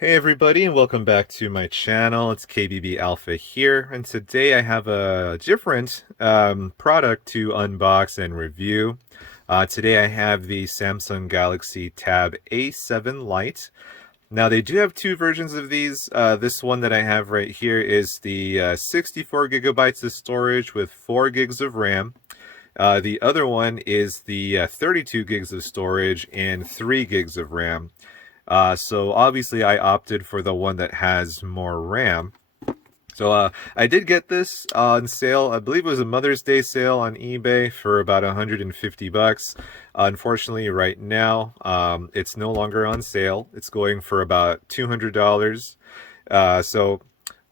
Hey everybody, and welcome back to my channel. It's KBB Alpha here, and today I have a different product to unbox and review. Today I have the Samsung Galaxy Tab A7 Lite. Now they do have two versions of these. This one that I have right here is the 64 gigabytes of storage with 4 gigs of RAM. The other one is the 32 gigs of storage and 3 gigs of RAM. So obviously I opted for the one that has more RAM. So I did get this on sale. I believe it was a Mother's Day sale on eBay for about 150 bucks. Unfortunately, right now, it's no longer on sale. It's going for about $200. So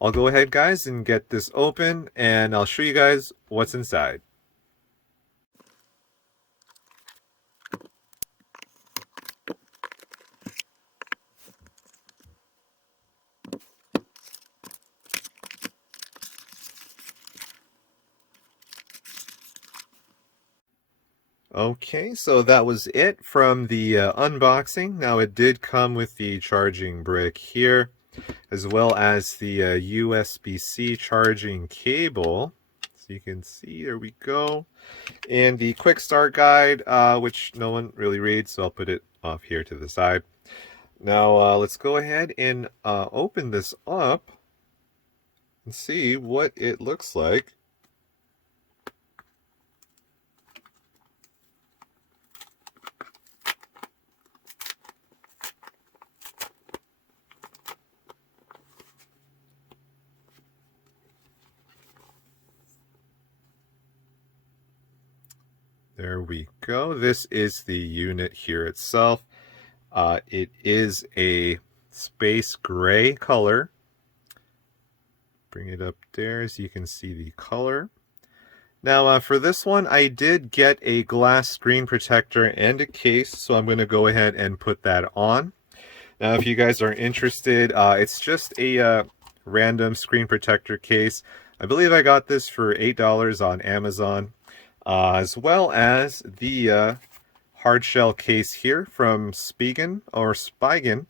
I'll go ahead, guys, and get this open, and I'll show you guys what's inside. Okay, so that was it from the unboxing. Now it did come with the charging brick here, as well as the USB-C charging cable. So you can see, there we go. And the quick start guide, which no one really reads, so I'll put it off here to the side. Now let's go ahead and open this up and see what it looks like. There we go. This is the unit here itself. It is a space gray color. Bring it up there so you can see the color. Now for this one, I did get a glass screen protector and a case, so I'm going to go ahead and put that on. Now if you guys are interested, it's just a random screen protector case. I believe I got this for $8 on Amazon. As well as the hard shell case here from Spigen or Spigen.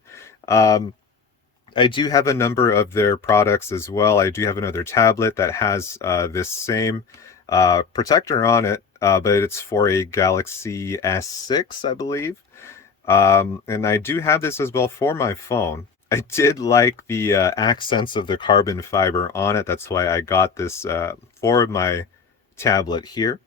I do have a number of their products as well. I do have another tablet that has this same protector on it, but it's for a Galaxy S6, I believe. And I do have this as well for my phone. I did like the accents of the carbon fiber on it. That's why I got this for my tablet here.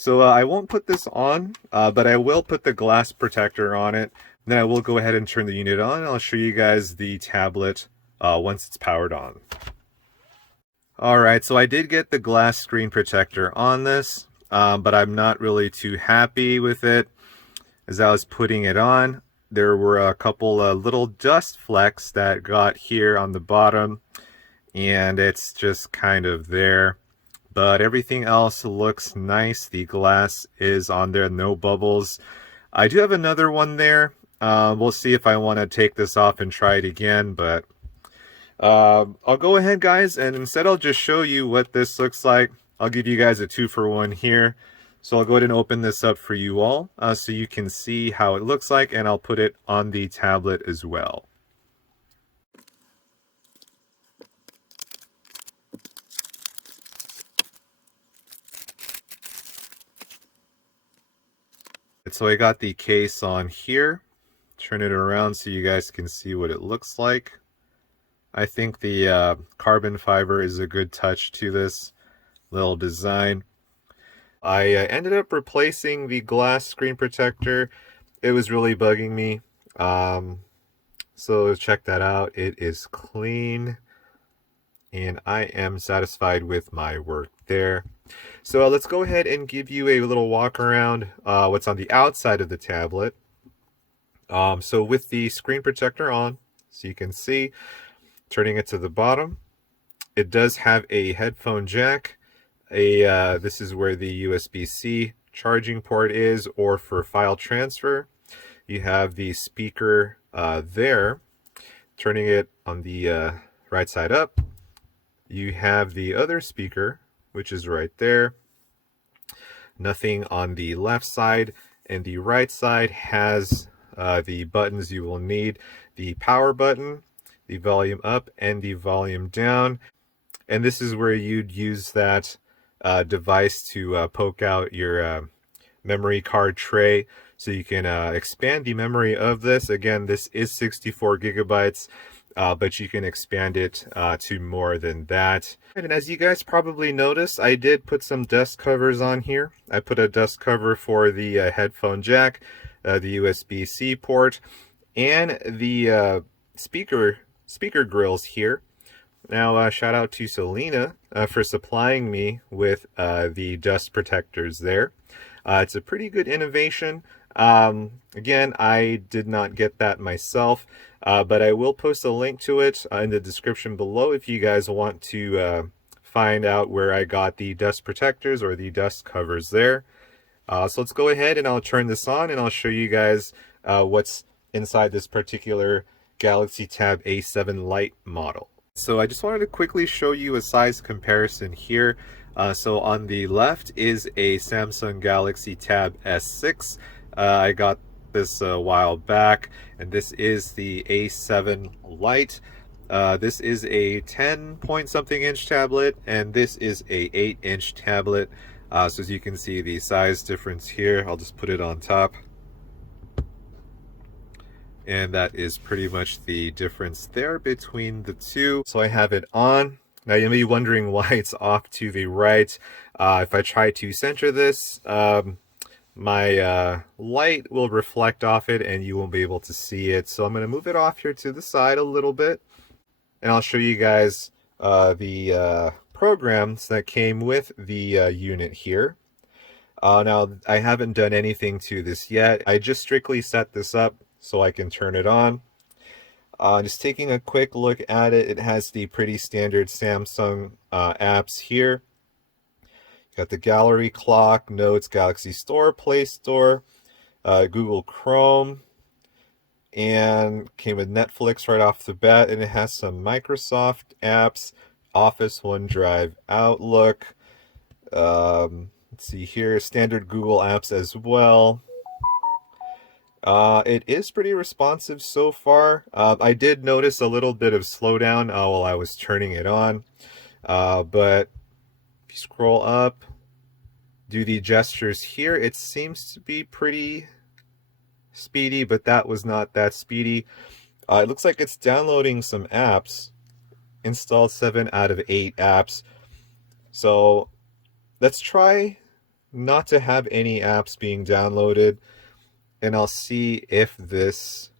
So I won't put this on, but I will put the glass protector on it. Then I will go ahead and turn the unit on. I'll show you guys the tablet once it's powered on. Alright, so I did get the glass screen protector on this, but I'm not really too happy with it. As I was putting it on, there were a couple little dust flecks that got here on the bottom, and it's just kind of there. But everything else looks nice. The glass is on there, no bubbles. I do have another one there. We'll see if I want to take this off and try it again, but I'll go ahead, guys, and instead I'll just show you what this looks like. I'll give you guys a 2-for-1 here. So I'll go ahead and open this up for you all so you can see how it looks like, and I'll put it on the tablet as well. So I got the case on here. Turn it around so you guys can see what it looks like. I think the carbon fiber is a good touch to this little design. I ended up replacing the glass screen protector. It was really bugging me. So check that out. It is clean, and I am satisfied with my work there. So let's go ahead and give you a little walk around what's on the outside of the tablet. So with the screen protector on, so you can see, turning it to the bottom, it does have a headphone jack. This is where the USB-C charging port is, or for file transfer. You have the speaker there. Turning it on the right side up, you have the other speaker, which is right there. Nothing on the left side, and the right side has the buttons you will need. The power button, the volume up and the volume down. And this is where you'd use that device to poke out your memory card tray so you can expand the memory of this. Again, this is 64 gigabytes, but you can expand it to more than that. And as you guys probably noticed, I did put some dust covers on here. I put a dust cover for the headphone jack, the USB-C port, and the speaker grills here. Now, shout out to Selena for supplying me with the dust protectors there. It's a pretty good innovation. Again, I did not get that myself, but I will post a link to it in the description below if you guys want to find out where I got the dust protectors or the dust covers there. So let's go ahead and I'll turn this on and I'll show you guys what's inside this particular Galaxy Tab A7 Lite model. So I just wanted to quickly show you a size comparison here. So on the left is a Samsung Galaxy Tab S6. I got this a while back, and this is the A7 Lite. This is a 10-point-something inch tablet, and this is a 8-inch tablet. So as you can see the size difference here, I'll just put it on top. And that is pretty much the difference there between the two. So I have it on. Now you may be wondering why it's off to the right. If I try to center this, my light will reflect off it and you won't be able to see it. So I'm going to move it off here to the side a little bit. And I'll show you guys the programs that came with the unit here. Now I haven't done anything to this yet. I just strictly set this up so I can turn it on. Just taking a quick look at it, it has the pretty standard Samsung apps here. You got the gallery, clock, notes, Galaxy Store, Play Store, Google Chrome, and came with Netflix right off the bat, and it has some Microsoft apps, Office, OneDrive, Outlook. Let's see here, standard Google apps as well. It is pretty responsive so far. I did notice a little bit of slowdown while I was turning it on, but if you scroll up, do the gestures here, it seems to be pretty speedy, but that was not that speedy. It looks like it's downloading some apps, installed 7 out of 8 apps. So let's try not to have any apps being downloaded, and I'll see if this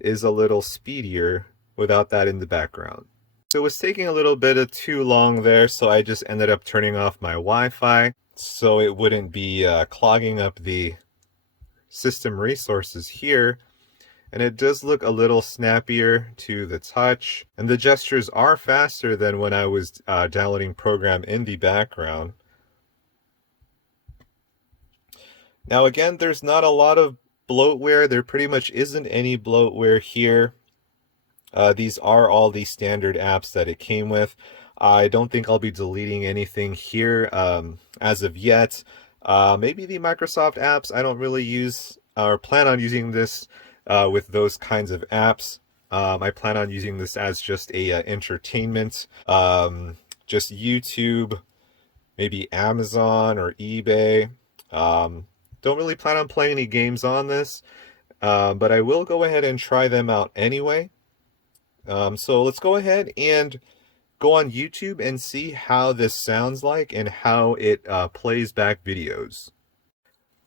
is a little speedier without that in the background. So it was taking a little bit of too long there, so I just ended up turning off my Wi-Fi so it wouldn't be clogging up the system resources here. And it does look a little snappier to the touch, and the gestures are faster than when I was downloading program in the background. Now again, there's not a lot of bloatware. There pretty much isn't any bloatware here. These are all the standard apps that it came with. I don't think I'll be deleting anything here as of yet. Maybe the Microsoft apps. I don't really use or plan on using this with those kinds of apps. I plan on using this as just a entertainment, just YouTube, maybe Amazon or eBay. Don't really plan on playing any games on this, but I will go ahead and try them out anyway. So let's go ahead and go on YouTube and see how this sounds like and how it plays back videos.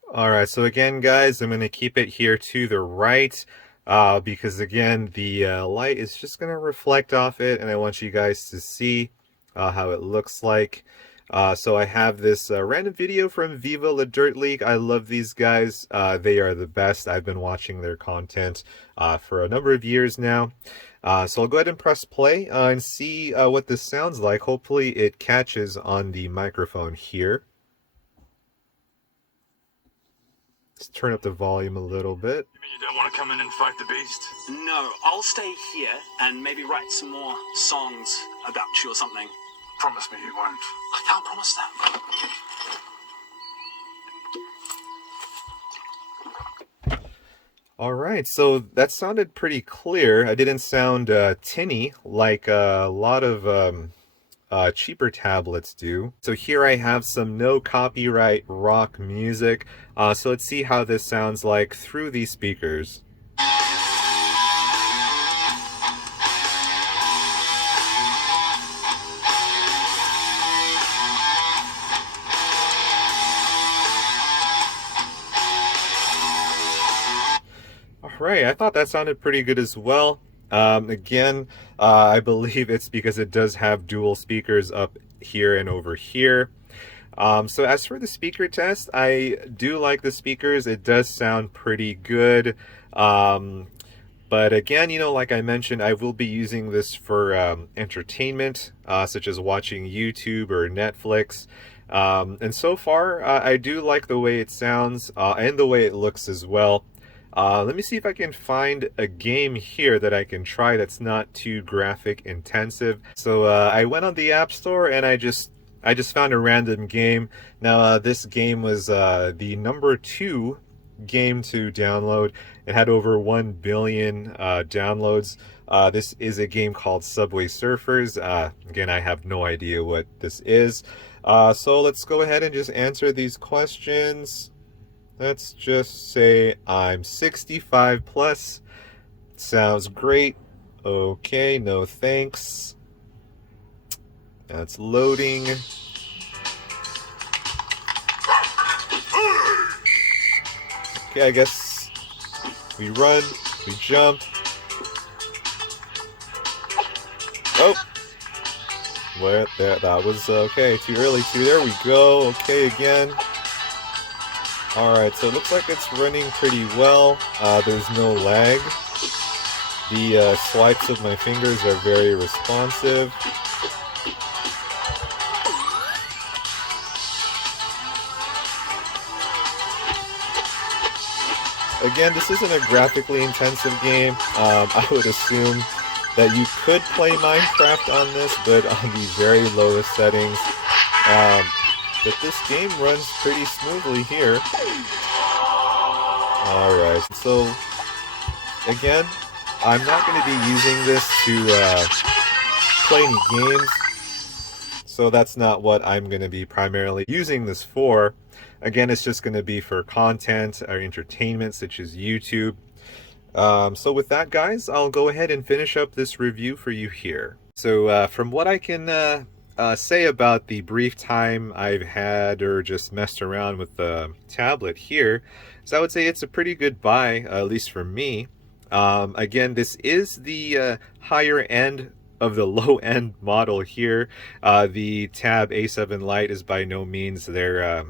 Alright, so again guys, I'm going to keep it here to the right because again the light is just going to reflect off it, and I want you guys to see how it looks like. So I have this random video from Viva La Dirt League. I love these guys. They are the best. I've been watching their content for a number of years now. So I'll go ahead and press play and see what this sounds like. Hopefully it catches on the microphone here. Let's turn up the volume a little bit. You mean you don't want to come in and fight the beast? No, I'll stay here and maybe write some more songs about you or something. Promise me you won't. I can't promise that. All right, so that sounded pretty clear. I didn't sound tinny like a lot of cheaper tablets do. So here I have some no copyright rock music. So let's see how this sounds like through these speakers. Alright, I thought that sounded pretty good as well. Again, I believe it's because it does have dual speakers up here and over here. So as for the speaker test, I do like the speakers. It does sound pretty good. But again, you know, like I mentioned, I will be using this for entertainment, such as watching YouTube or Netflix. And so far, I do like the way it sounds and the way it looks as well. Let me see if I can find a game here that I can try that's not too graphic intensive. So I went on the App Store and I just found a random game. Now this game was the #2 game to download. It had over 1 billion downloads. This is a game called Subway Surfers. Again, I have no idea what this is. So let's go ahead and just answer these questions. Let's just say I'm 65 plus. Sounds great. Okay, no thanks. That's loading. Okay, I guess we run, we jump. Oh! Where there, that was okay, too early too. There we go. Okay, again. Alright, so it looks like it's running pretty well. There's no lag. The swipes of my fingers are very responsive. Again, this isn't a graphically intensive game. I would assume that you could play Minecraft on this, but on the very lowest settings. But this game runs pretty smoothly here. Alright, so again, I'm not going to be using this to play any games. So that's not what I'm going to be primarily using this for. Again, it's just going to be for content or entertainment such as YouTube. So with that, guys, I'll go ahead and finish up this review for you here. So from what I can say about the brief time I've had or just messed around with the tablet here, so I would say it's a pretty good buy, at least for me. Again, this is the higher end of the low-end model here. The Tab A7 Lite is by no means their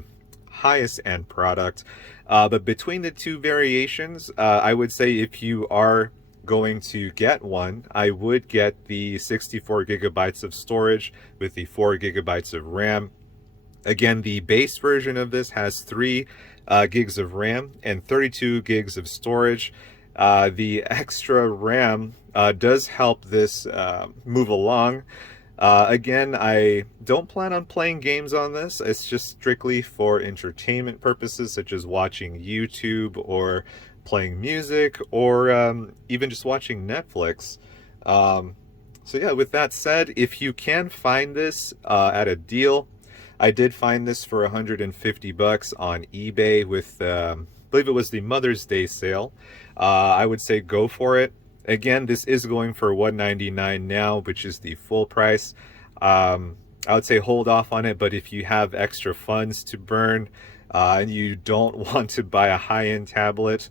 highest end product. But between the two variations, I would say if you are going to get one, I would get the 64 gigabytes of storage with the 4 gigabytes of RAM. Again, the base version of this has 3 gigs of RAM and 32 gigs of storage. The extra RAM does help this move along. Again, I don't plan on playing games on this. It's just strictly for entertainment purposes, such as watching YouTube or playing music or even just watching Netflix. So yeah, with that said, if you can find this at a deal, I did find this for 150 bucks on eBay with, I believe it was the Mother's Day sale. I would say go for it. Again, this is going for $199 now, which is the full price. I would say hold off on it, but if you have extra funds to burn and you don't want to buy a high-end tablet,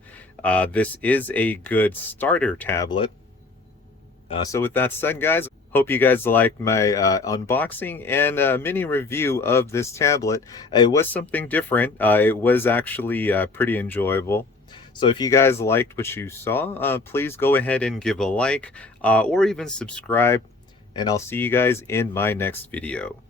this is a good starter tablet. So with that said, guys, hope you guys liked my unboxing and mini review of this tablet. It was something different. It was actually pretty enjoyable. So if you guys liked what you saw, please go ahead and give a like or even subscribe, and I'll see you guys in my next video.